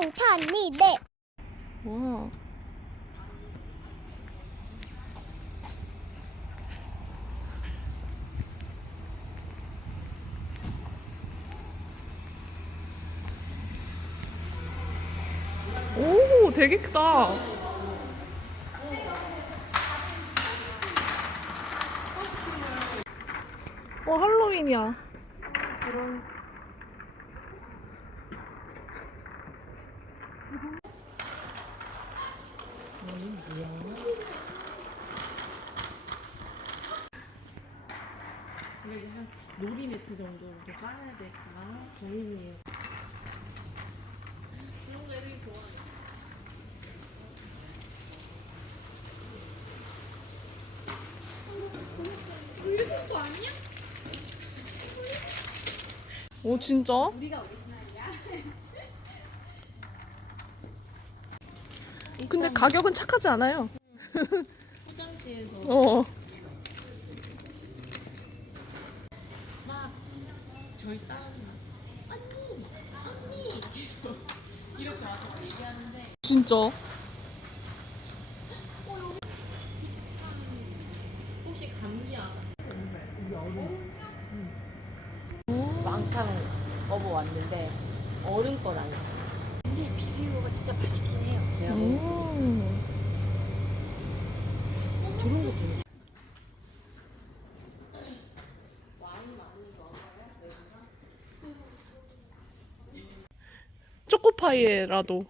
성탄이 네 와 오, 되게 크다. 와, 할로윈이야. 우리 한 놀이 매트 정도로 까야 될까 고민이에요. 이런 거 애들이 좋아해. 오, 진짜? 근데 가격은 착하지 않아요. 포장지에서 어. 막 저희 딸이 막 언니 언니 계속 이렇게 와서 얘기하는데 진짜? 혹시 감기 어른 왕창 먹어왔는데 어른 건 아니었어. 근데 비비고가 진짜 맛있긴 해요. 내가 먹은 음. 저런 것도 있어. 초코파이라도.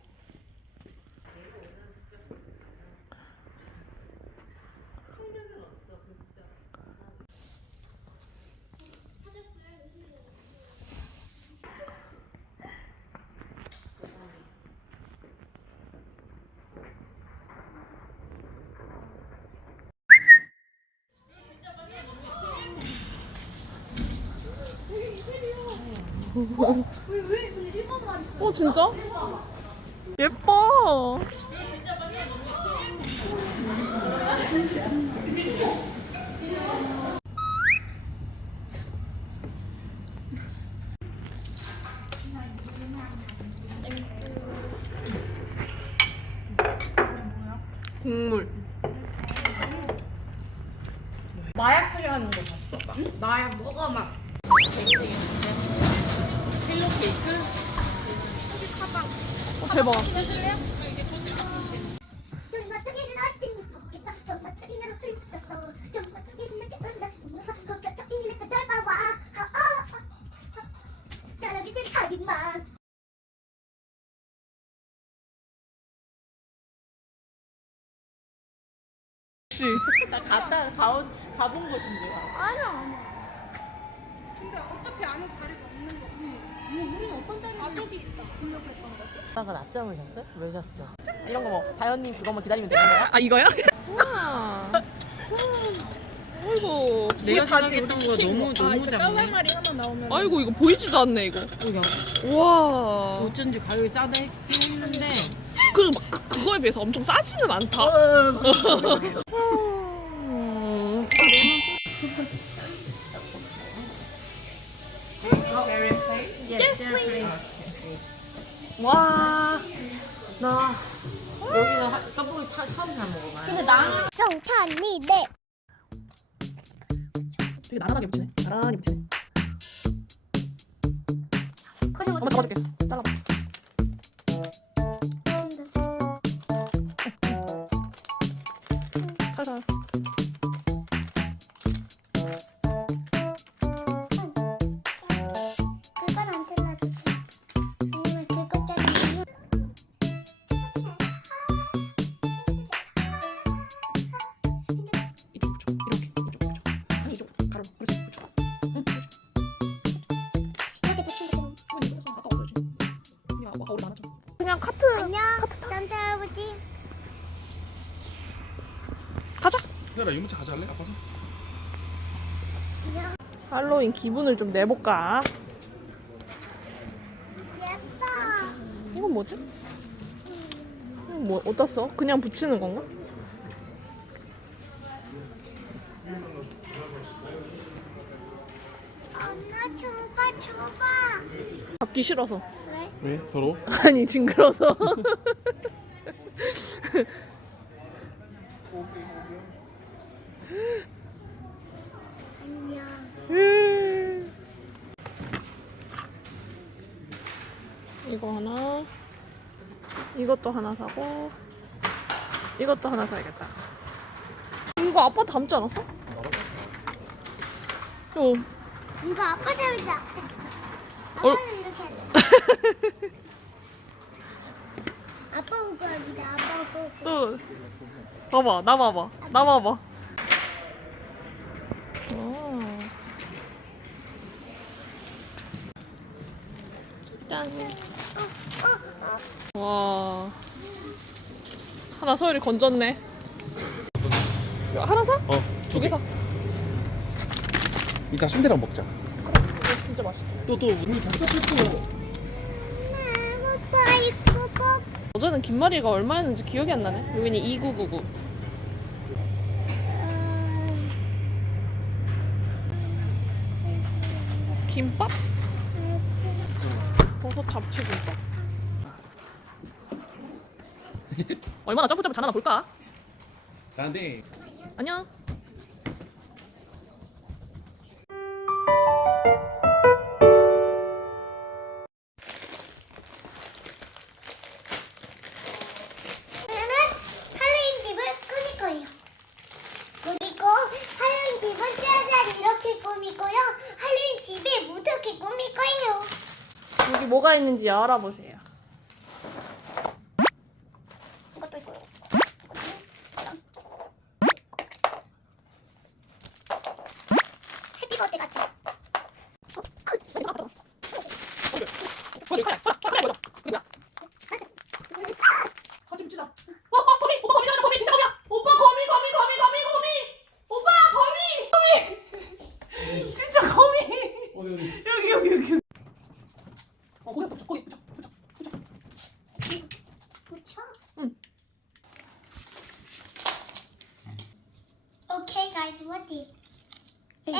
어 진짜? 예뻐. 국물. 마약 처리하는 거 봤어? 막 마약 뭐가 막 케이크? 어, 대박. 혹시 나 갔다 가온 가본 곳인 줄 알아. 근데 어차피 안에 자리가 없는 거같 아. 우리는 어떤 자리? 아 저기 있다. 주려고 했던 거지? 오빠가 낮잠을 잤어요? 왜 잤어? 이런 거뭐 다현님 그거만 기다리면 되는 거야? 아 이거야? 우와. 아이고 내가 다 생각했던 거 너무 너무 작네. 아이고 이거 보이지도 않네 이거. 우와. 어쩐지 가격이 싸다 했긴 했는데 그리고 막 그, 그거에 비해서 엄청 싸지는 않다. 음. 와. 나 여기는 하- 떡볶이 차, 처음 잘 먹어봐요. 성탄이 네 되게 나란하게 붙이네. 나란히 붙이네. 그리고 엄마 잡아줄게. 잘라봐. 그냥 카트. 안녕. 남자 할아버지. 가자. 기다려 유모차 가져갈래? 아파서? 할로윈 기분을 좀 내볼까? 예뻐. 이건 뭐지? 이건 뭐 어디다 써? 그냥 붙이는 건가? 엄마 줘봐 줘봐. 잡기 싫어서. 왜? 왜? 더러워? 아니 징그러서. 안녕. 이거 하나. 이것도 하나 사고. 이것도 하나 사야겠다. 이거 아빠 닮지 않았어? 어. 이거 아빠 잡이다. 어? 아빠는 이렇게 해. 아빠 보고 여기다. 아빠 보고. 또 봐봐 나 봐봐 나 봐봐 어. 짠. 와 하나 서열이 건졌네 이거 하나 사? 어. 두 개 사. 이따 순대랑 먹자. 이거 진짜 맛있다. 또 또 우리 복잡했어. 아빠 이거 먹. 어제는 김말이가 얼마였는지 기억이 안 나네. 여기는 2999. 김밥? 버섯 잡채 김밥. 얼마나 점프점프 잘하나 볼까? 가는데 안녕. 있는지 알아보세요.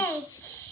H.